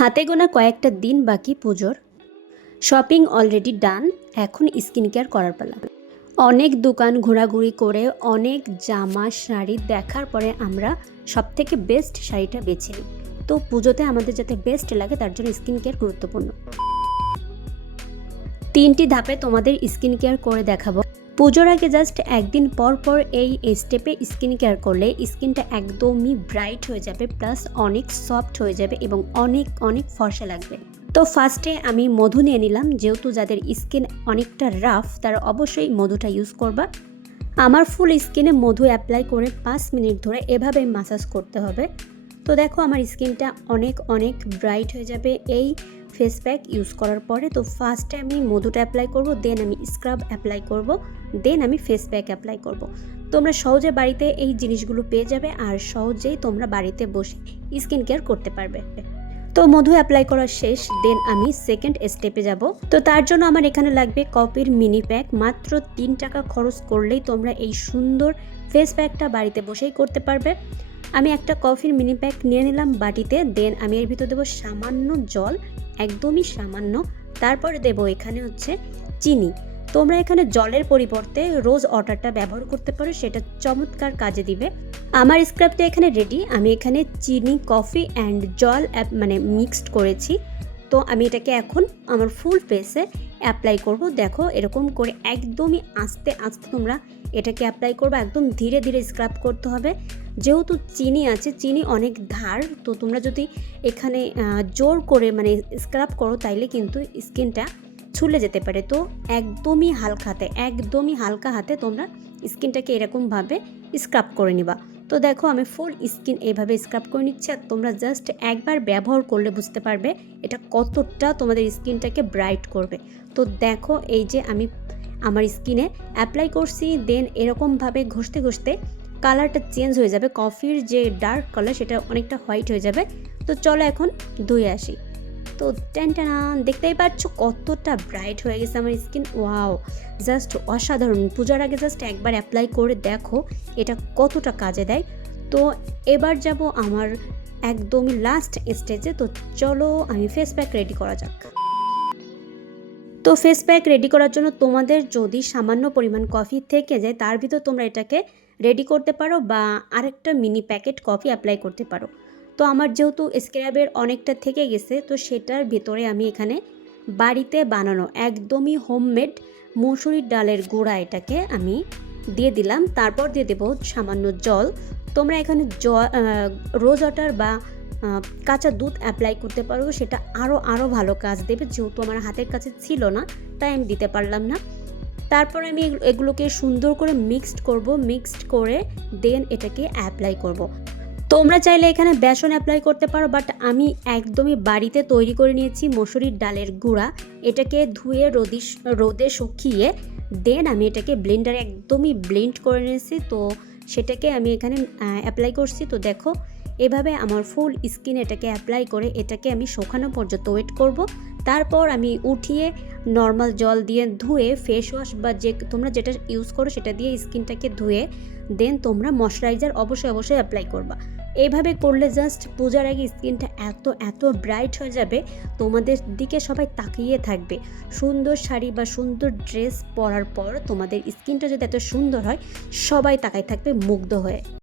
হাতে গোনা কয়েকটা দিন বাকি পুজোর। শপিং অলরেডি ডান, এখন স্কিন কেয়ার করার পালা। অনেক দোকান ঘোরাঘুরি করে অনেক জামা, শাড়ি দেখার পরে আমরা সবথেকে বেস্ট শাড়িটা বেছে নিই। তো পুজোতে আমাদের যাতে বেস্ট লাগে তার জন্য স্কিন কেয়ার গুরুত্বপূর্ণ। তিনটি ধাপে তোমাদের স্কিন কেয়ার করে দেখাবো। পুজোর আগে জাস্ট একদিন পর পর এই স্টেপে স্কিন কেয়ার করলে স্কিনটা একদমই ব্রাইট হয়ে যাবে প্লাস অনেক সফট হয়ে যাবে এবং অনেক অনেক ফর্সা লাগবে। তো ফার্স্টে আমি মধু নিয়ে নিলাম, যেহেতু যাদের স্কিন অনেকটা রাফ তারা অবশ্যই মধুটা ইউজ করবা। আমার ফুল স্কিনে মধু অ্যাপ্লাই করে পাঁচ মিনিট ধরে এভাবে মাসাজ করতে হবে। তো দেখো আমার স্কিনটা অনেক অনেক ব্রাইট হয়ে যাবে। এই ফেস প্যাক ইউজ করার পরে তো ফার্স্টে আমি মধুটা অ্যাপ্লাই করব দেন আমি স্ক্রাব অ্যাপ্লাই করব দেন আমি ফেস প্যাক অ্যাপ্লাই করব। তোমরা সহজে বাড়িতে এই জিনিসগুলো পেয়ে যাবে আর সহজেই তোমরা বাড়িতে বসে স্কিন কেয়ার করতে পারবে। তো মধু অ্যাপ্লাই করা শেষ দেন আমি সেকেন্ড স্টেপে যাব। তো তার জন্য আমার এখানে লাগবে কপির মিনি প্যাক মাত্র তিন টাকা খরচ করলেই তোমরা এই সুন্দর ফেস প্যাকটা বাড়িতে বসেই করতে পারবে। আমি একটা কফির মিনি প্যাক নিয়ে নিলাম বাটিতে দেন আমি এর ভিতর দেবো সামান্য জল, একদমই সামান্য। তারপরে দেব এখানে হচ্ছে চিনি। তোমরা এখানে জলের পরিবর্তে রোজ ওয়াটারটা ব্যবহার করতে পারো, সেটা চমৎকার কাজে দিবে। আমার স্ক্রাবটা এখানে রেডি আমি এখানে চিনি কফি অ্যান্ড জল মানে মিক্সড করেছি। তো আমি এটাকে এখন আমার ফুল ফেসে অ্যাপ্লাই করব। দেখো, এরকম করে একদমই আস্তে আস্তে তোমরা এটাকে অ্যাপ্লাই করবে। একদম ধীরে ধীরে স্ক্রাব করতে হবে। যেহেতু চিনি আছে, চিনি অনেক ধার, তো তোমরা যদি এখানে জোর করে মানে স্ক্রাব করো, তাইলে কিন্তু স্কিনটা ছুলে যেতে পারে। তো একদমই হালকা হাতে, একদমই হালকা হাতে তোমরা স্কিনটাকে এরকমভাবে স্ক্রাব করে নিবা। তো দেখো আমি ফুল স্কিন এইভাবে স্ক্রাব করে নিচ্ছি আর তোমরা জাস্ট একবার ব্যবহার করলে বুঝতে পারবে এটা কতটা তোমাদের স্কিনটাকে ব্রাইট করবে। তো দেখো এই যে আমি আমার স্কিনে অ্যাপ্লাই করছি দেন এরকমভাবে ঘষতে ঘষতে কালারটা চেঞ্জ হয়ে যাবে। কফির যে ডার্ক কালার সেটা অনেকটা হোয়াইট হয়ে যাবে। তো চলো এখন ধুয়ে আসি। তো টেনটানা দেখতেই পাচ্ছ কতটা ব্রাইট হয়ে গেছে আমার স্কিন ওয়াও জাস্ট অসাধারণ। পূজার আগে জাস্ট একবার অ্যাপ্লাই করে দেখো, এটা কতটা কাজে দেয়। তো এবার যাব আমার একদমই লাস্ট স্টেজে তো চলো আমি ফেস প্যাক রেডি করা যাক। তো ফেস প্যাক রেডি করার জন্য তোমাদের যদি সামান্য পরিমাণ কফি থেকে যায়, তার ভিতর তোমরা এটাকে রেডি করতে পারো বা আরেকটা মিনি প্যাকেট কফি অ্যাপ্লাই করতে পারো। তো আমার যেহেতু স্ক্র্যাবের অনেকটা থেকে গেছে, তো সেটার ভেতরে আমি এখানে বাড়িতে বানানো একদমই হোমমেড মসুরির ডালের গুঁড়া এটাকে আমি দিয়ে দিলাম। তারপর দিয়ে দেবো সামান্য জল। তোমরা এখানে জল রোজ ওয়াটার বা কাঁচা দুধ অ্যাপ্লাই করতে পারো, সেটা আরও আরও ভালো কাজ দেবে। যেহেতু আমার হাতের কাছে ছিল না, তাই আমি দিতে পারলাম না। তারপর আমি এগুলোকে সুন্দর করে মিক্সড করব। মিক্সড করে দেন এটাকে অ্যাপ্লাই করব। তোমরা চাইলে এখানে বেসন অ্যাপ্লাই করতে পারো বাট আমি একদমই বাড়িতে তৈরি করে নিয়েছি মসুরির ডালের গুঁড়া। এটাকে ধুয়ে রোদি রোদে শুকিয়ে দেন আমি এটাকে ব্লেন্ডারে একদমই ব্লেন্ড করে নিয়েছি। তো সেটাকে আমি এখানে অ্যাপ্লাই করছি। তো দেখো, এভাবে আমার ফুল স্কিন এটাকে অ্যাপ্লাই করে এটাকে আমি শুকানো পর্যন্ত ওয়েট করব। তারপর আমি উঠিয়ে নর্মাল জল দিয়ে ধুয়ে ফেস ওয়াশ বা যে, তোমরা যেটা ইউজ করো সেটা দিয়ে স্কিনটাকে ধুয়ে দেন তোমরা ময়শ্চারাইজার অবশ্যই অবশ্যই অ্যাপ্লাই করবা। এইভাবে করলে জাস্ট পূজার আগে স্কিনটা এত এত ব্রাইট হয়ে যাবে, তোমাদের দিকে সবাই তাকিয়ে থাকবে। সুন্দর শাড়ি বা সুন্দর ড্রেস পরার পর তোমাদের স্কিনটা যদি এত সুন্দর হয়, সবাই তাকাই থাকবে মুগ্ধ হয়ে।